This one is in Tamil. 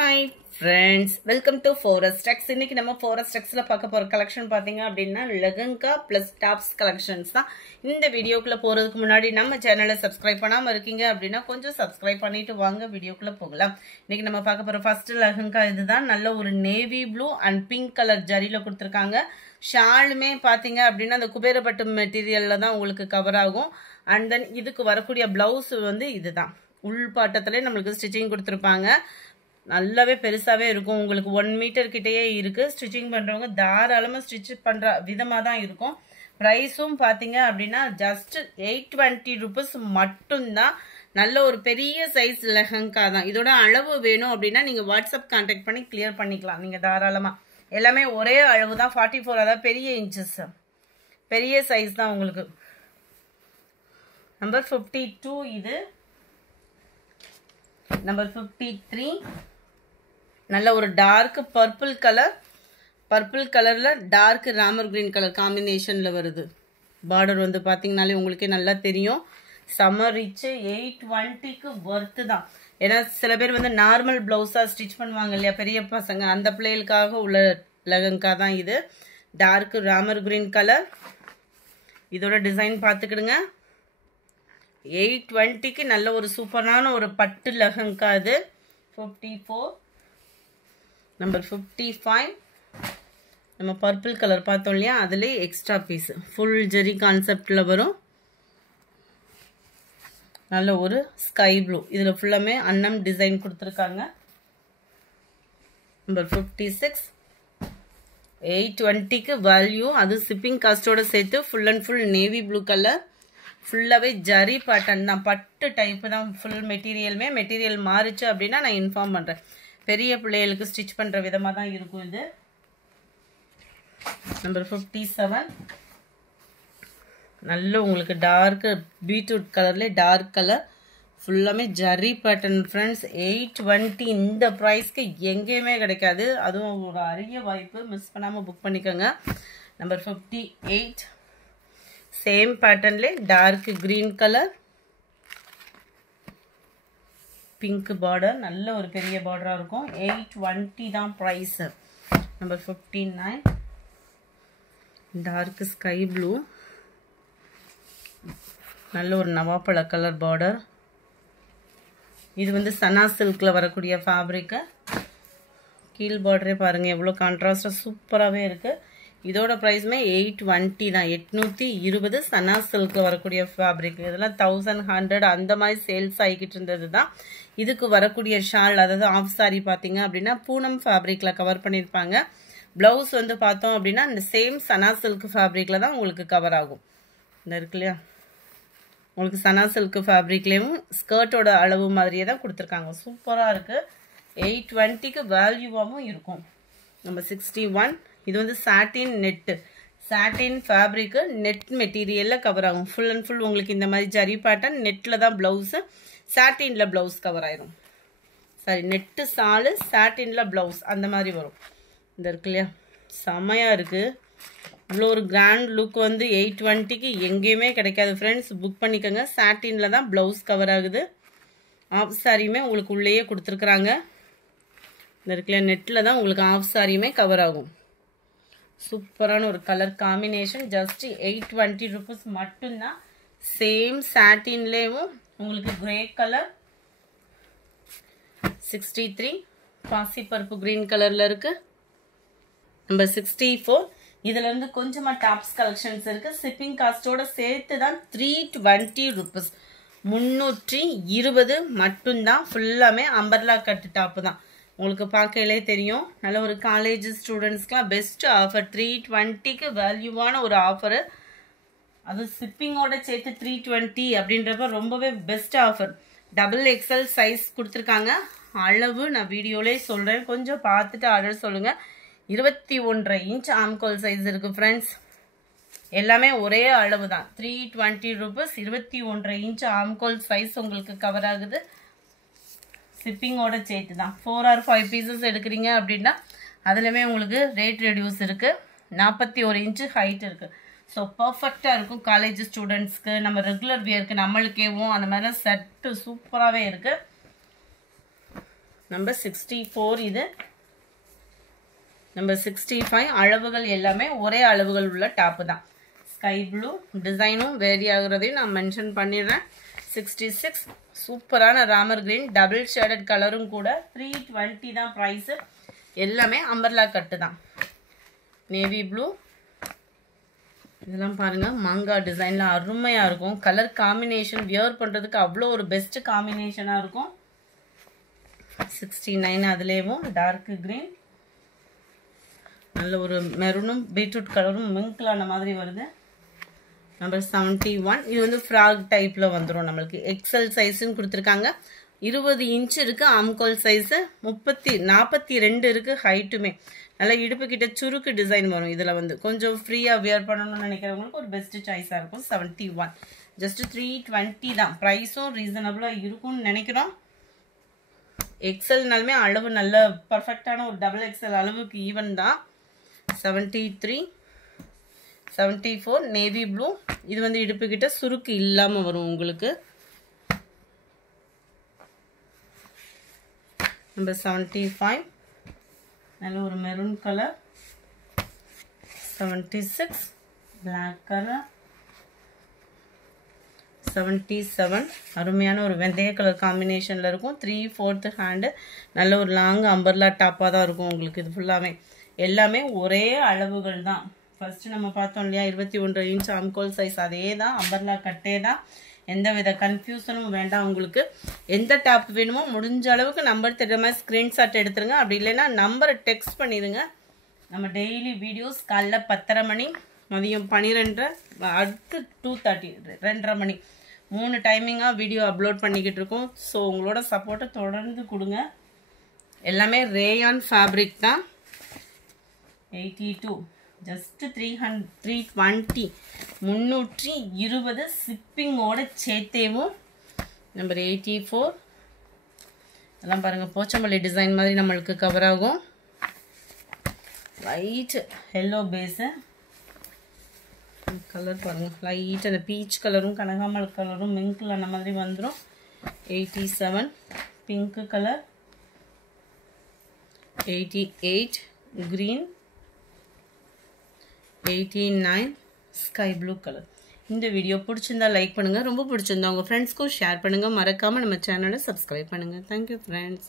Hi friends, welcome to Forest Tex. இன்னைக்கு நம்ம Forest Texல பார்க்க போற கலெக்ஷன் பாத்தீங்க அப்படினா லெஹங்கா plus tops collections தான். இந்த வீடியோக்குள்ள போறதுக்கு முன்னாடி நம்ம சேனலை சப்ஸ்கிரைப் பண்ணாம இருக்கீங்க அப்படினா கொஞ்சம் சப்ஸ்கிரைப் பண்ணிட்டு வாங்க வீடியோக்குள்ள போகலாம். இன்னைக்கு நம்ம பார்க்க போற ஃபர்ஸ்ட் லெஹங்கா இதுதான். நல்ல ஒரு navy blue and pink colour ஜரியில கொடுத்திருக்காங்க. ஷாலுமே பாத்தீங்க அப்படினா அந்த குபேரப்பட்டு மெட்டீரியல்ல தான் உங்களுக்கு கவர் ஆகும். அண்ட் தென் இதுக்கு வரக்கூடிய பிளவுஸ் வந்து இதுதான். உள் பாட்டத்திலே நமக்கு ஸ்டிச்சிங் கொடுத்திருப்பாங்க. நல்லாவே பெருசாவே இருக்கும். உங்களுக்கு 1 மீட்டர் கிட்டயே இருக்கு. ஸ்டிச்சிங் பண்றவங்க தாராளமா ஸ்டிச் பண்ற விதமா தான் இருக்கும். பிரைஸும் பாத்தீங்க அப்படின்னா ஜஸ்ட் 820 rupees மட்டும்தான். நல்ல ஒரு பெரிய சைஸ் லெஹங்கா தான். இதோட அளவு வேணும் அப்படின்னா நீங்க வாட்ஸ்அப் கான்டாக்ட் பண்ணி கிளியர் பண்ணிக்கலாம். நீங்க தாராளமா எல்லாமே ஒரே அளவு தான். 44 அதாவது பெரிய இன்ச்சஸ், பெரிய சைஸ் தான் உங்களுக்கு. நம்பர் 52 இது. நம்பர் 53 நல்ல ஒரு டார்க் பர்பிள் கலர். பர்பிள் கலர்ல டார்க் ராமர் கிரீன் கலர் காம்பினேஷன்ல வருது. பார்டர் வந்து பாத்தீங்கன்னாலே உங்களுக்கே நல்லா தெரியும். சம்மர் ரிச் 820க்கு வர்த்து தான். ஏன்னா சில பேர் வந்து நார்மல் பிளவுஸா ஸ்டிச் பண்ணுவாங்க இல்லையா பெரிய பசங்க, அந்த பிள்ளைகளுக்காக உள்ள லெஹங்கா தான் இது. Dark Ramar green colour. இதோட டிசைன் பார்த்துக்கிடுங்க. 820க்கு நல்ல ஒரு சூப்பரான ஒரு பட்டு லெஹங்கா இது. 54 நம்பர் 55 நம்ம பர்பிள் கலர் பார்த்தோம் இல்லையா, அதுல எக்ஸ்ட்ரா பீஸ் ஃபுல் ஜெரி கான்செப்ட்ல வரும். நல்ல ஒரு ஸ்கை ப்ளூ, இதுல ஃபுல்லாமே அன்னம் டிசைன் கொடுத்துருக்காங்க. நம்பர் 56 820க்கு வேல்யூ, அது ஷிப்பிங் காஸ்டோட சேர்த்து full and full navy blue colour. ஃபுல்லாவே ஜரி பேட்டர்ன் தான், பட்டு டைப் தான் ஃபுல் மெட்டீரியலுமே. மெட்டீரியல் மாறிச்சு அப்படின்னா நான் இன்ஃபார்ம் பண்றேன். பெரிய பிள்ளைகளுக்கு ஸ்டிச் பண்ற விதமா தான் இருக்கும் இது. நம்பர் 57 நல்ல உங்களுக்கு டார்க் பீட்ரூட் கலர்ல டார்க் கலர், ஃபுல்லாமே ஜரி பேட்டர்ன் ஃப்ரெண்ட்ஸ். 820 இந்த ப்ரைஸ்க்கு எங்கேயுமே கிடைக்காது. அதுவும் ஒரு அரிய வாய்ப்பு, மிஸ் பண்ணாம புக் பண்ணிக்கோங்க. நம்பர் 58 சேம் பேட்டர்ன்ல dark green colour, pink border, நல்ல ஒரு பெரிய பார்டரா இருக்கும். 820 தான் price. Number 59 dark sky blue, நல்ல ஒரு நவாப்பழ கலர் பார்டர். இது வந்து சனா சில்க்ல வரக்கூடிய ஃபேப்ரிக். கீழ் பார்டரே பாருங்க எவ்வளவு கான்ட்ராஸ்டா சூப்பராகவே இருக்கு. இதோட ப்ரைஸுமே 820 தான். 820 சனா சில்க்ல வரக்கூடிய ஃபேப்ரிக். இதெல்லாம் 1100 அந்த மாதிரி சேல்ஸ் ஆகிக்கிட்டு இருந்தது தான். இதுக்கு வரக்கூடிய ஷால், அதாவது ஆஃப் சாரி பார்த்தீங்க அப்படின்னா பூனம் ஃபேப்ரிக்ல கவர் பண்ணியிருப்பாங்க. பிளவுஸ் வந்து பார்த்தோம் அப்படின்னா இந்த சேம் சனா சில்க் ஃபேப்ரிக்ல தான் உங்களுக்கு கவர் ஆகும். இந்த இருக்கு இல்லையா, உங்களுக்கு சனா சில்க் ஃபேப்ரிக்லேயும் ஸ்கர்ட்டோட அளவு மாதிரியே தான் கொடுத்துருக்காங்க. சூப்பராக இருக்கு. 820க்கு வேல்யூவாகவும் இருக்கும். நம்ம 61 இது வந்து சாட்டின் நெட்டு, சாட்டின் ஃபேப்ரிக்கு நெட் மெட்டீரியல்ல கவர் ஆகும். ஃபுல் அண்ட் ஃபுல் உங்களுக்கு இந்த மாதிரி ஜரி பேட்டர்ன். நெட்ல தான் பிளவுஸ், சாட்டின்ல பிளவுஸ் கவர் ஆயிரும். சாரி, நெட்டு சாலு சாட்டின்ல பிளவுஸ் அந்த மாதிரி வரும். இந்த இருக்கு இல்லையா, செமையா இருக்கு. இவ்வளோ ஒரு கிராண்ட் லுக் வந்து 820க்கு எங்கேயுமே கிடைக்காது ஃப்ரெண்ட்ஸ். புக் பண்ணிக்கோங்க. சாட்டின்ல தான் பிளவுஸ் கவர் ஆகுது. ஆஃப் சாரியுமே உங்களுக்கு உள்ளேயே கொடுத்துருக்குறாங்க. இந்த இருக்குல்ல, நெட்ல தான் உங்களுக்கு ஆஃப் சாரியுமே கவர் ஆகும். சூப்பரான ஒரு கலர் காம்பினேஷன். ஜஸ்ட் 820 rupees மட்டும்தான். சேம் சாட்டின்லேயும் உங்களுக்கு கிரே கலர். 63 பாசி பருப்பு கிரீன் கலர்ல இருக்கு. நம்பர் 64 இதுல இருந்து கொஞ்சமா டாப்ஸ் கலெக்ஷன்ஸ் இருக்கு. ஷிப்பிங் காஸ்டோட சேர்த்து தான் 320 rupees, 320 மட்டும்தான். ஃபுல்லாமே அம்பர்லா கட்டு டாப் தான். உங்களுக்கு பார்க்கலே தெரியும். நல்ல ஒரு காலேஜ் ஸ்டூடெண்ட்ஸ்க்குலாம் பெஸ்ட் ஆஃபர். 320க்கு வேல்யூவான ஒரு ஆஃபரு. அது ஷிப்பிங்கோட சேர்த்து 320 அப்படின்றப்ப ரொம்பவே பெஸ்ட் ஆஃபர். XXL சைஸ் கொடுத்துருக்காங்க. அளவு நான் வீடியோலே சொல்கிறேன், கொஞ்சம் பார்த்துட்டு ஆர்டர் சொல்லுங்க. 21.5 இன்ச் ஆம்கோல் சைஸ் இருக்கு ஃப்ரெண்ட்ஸ். எல்லாமே ஒரே அளவு தான். 320 rupees, 21.5 இன்ச் ஆம்கோல் சைஸ் உங்களுக்கு கவர் ஆகுது. ஷிப்பிங்கோட சேர்த்து தான். 4 or 5 பீசஸ் எடுக்கிறீங்க அப்படின்னா அதுலமே உங்களுக்கு ரேட் ரெடியூஸ் இருக்கு. 41 இன்ச்சு ஹைட் இருக்கு. ஸோ பர்ஃபெக்டாக இருக்கும் காலேஜ் ஸ்டூடெண்ட்ஸ்க்கு, நம்ம ரெகுலர் வியருக்கு, நம்மளுக்கேவும் அந்த மாதிரிலாம் செட்டு சூப்பராகவே இருக்கு. நம்பர் 64 இது. நம்பர் 65 அளவுகள் எல்லாமே ஒரே அளவுகள் உள்ள டாப் தான். ஸ்கை ப்ளூ டிசைனும் வேரி ஆகுறதையும் நான் மென்ஷன் பண்ணிடுறேன். 66 சூப்பரான ராமர் கிரீன் டபுள் ஷேடட் கலரும் கூட. 320 தான் ப்ரைஸு. எல்லாமே அம்பர்லா கட்டு தான். நேவி ப்ளூ இதெல்லாம் பாருங்கள் மாங்கா டிசைனில் அருமையாக இருக்கும். கலர் காம்பினேஷன் வியர் பண்ணுறதுக்கு அவ்வளோ ஒரு பெஸ்ட்டு காம்பினேஷனாக இருக்கும். 69 அதுலேயும் டார்க் க்ரீன் நல்ல ஒரு மெரூனும் பீட்ரூட் கலரும் மிங்க்லான மாதிரி வருது. நம்பர் 71 இது வந்து ஃப்ராக் டைப்பில் வந்துடும். நம்மளுக்கு எக்ஸல் சைஸுன்னு கொடுத்துருக்காங்க. 20 இன்ச் இருக்குது ஆம்கோல் சைஸு. 42 இருக்குது ஹைட்டுமே. நல்லா இடுப்பு கிட்ட சுருக்கு டிசைன் வரும். இதில் வந்து கொஞ்சம் ஃப்ரீயாக வியர் பண்ணணும்னு நினைக்கிறவங்களுக்கு ஒரு பெஸ்ட்டு சாய்ஸாக இருக்கும். 71 ஜஸ்ட் 320 தான். ப்ரைஸும் ரீசனபிளாக இருக்கும்னு நினைக்கிறோம். எக்ஸல்னாலுமே அளவு நல்ல பர்ஃபெக்டான ஒரு டபுள் எக்ஸல் அளவுக்கு ஈவன் தான். 73 74 நேவி ப்ளூ இது வந்து இடுப்பு கிட்ட சுருக்கு இல்லாமல் வரும் உங்களுக்கு. நம்பர் 75 நல்ல ஒரு மெரூன் கலர். 76 black colour. 77 அருமையான ஒரு வெந்தய கலர் காம்பினேஷனில் இருக்கும். 3/4 ஹேண்டு நல்ல ஒரு லாங் அம்பர்லா டாப்பாக தான் இருக்கும் உங்களுக்கு. இது ஃபுல்லாமே எல்லாமே ஒரே அளவுகள் தான். ஃபஸ்ட்டு நம்ம பார்த்தோம் இல்லையா 21 இன்ச் ஆம்கோல் சைஸ் அதே தான். அம்பர்லா கட்டே தான். எந்த வித கன்ஃபியூஷனும் வேண்டாம் உங்களுக்கு. எந்த டாப் வேணுமோ முடிஞ்ச அளவுக்கு நம்பர் தெரியுற மாதிரி ஸ்க்ரீன்ஷாட் எடுத்துருங்க. அப்படி இல்லைன்னா நம்பரை டெக்ஸ்ட் பண்ணிடுங்க. நம்ம டெய்லி வீடியோஸ் காலைல 10:30 மணி, மதியம் 12:30, அடுத்து 2:30 2:30 மணி 3 டைமிங்காக வீடியோ அப்லோட் பண்ணிக்கிட்டு இருக்கோம். ஸோ உங்களோட சப்போர்ட்டை தொடர்ந்து கொடுங்க. எல்லாமே ரேயான் ஃபேப்ரிக் தான். 82 ஜஸ்ட் 320 320 ஷிப்பிங்கோட சேர்த்தேவும். நம்பர் 84 அதெல்லாம் பாருங்கள் போச்சம்பள்ளி டிசைன் மாதிரி நம்மளுக்கு கவர் ஆகும். லைட் எல்லோ பேஸு கலர் பாருங்கள். லைட் அந்த பீச் கலரும் கனகாமல் கலரும் மிங்கில் அந்த மாதிரி வந்துடும். 87 pink colour. 88 green. 89 sky blue colour. இந்த வீடியோ பிடிச்சிருந்தா லைக் பண்ணுங்கள். ரொம்ப பிடிச்சிருந்தா உங்கள் ஃப்ரெண்ட்ஸ்க்கும் ஷேர் பண்ணுங்கள். மறக்காமல் நம்ம சேனலை சப்ஸ்கிரைப் பண்ணுங்கள். Thank you friends.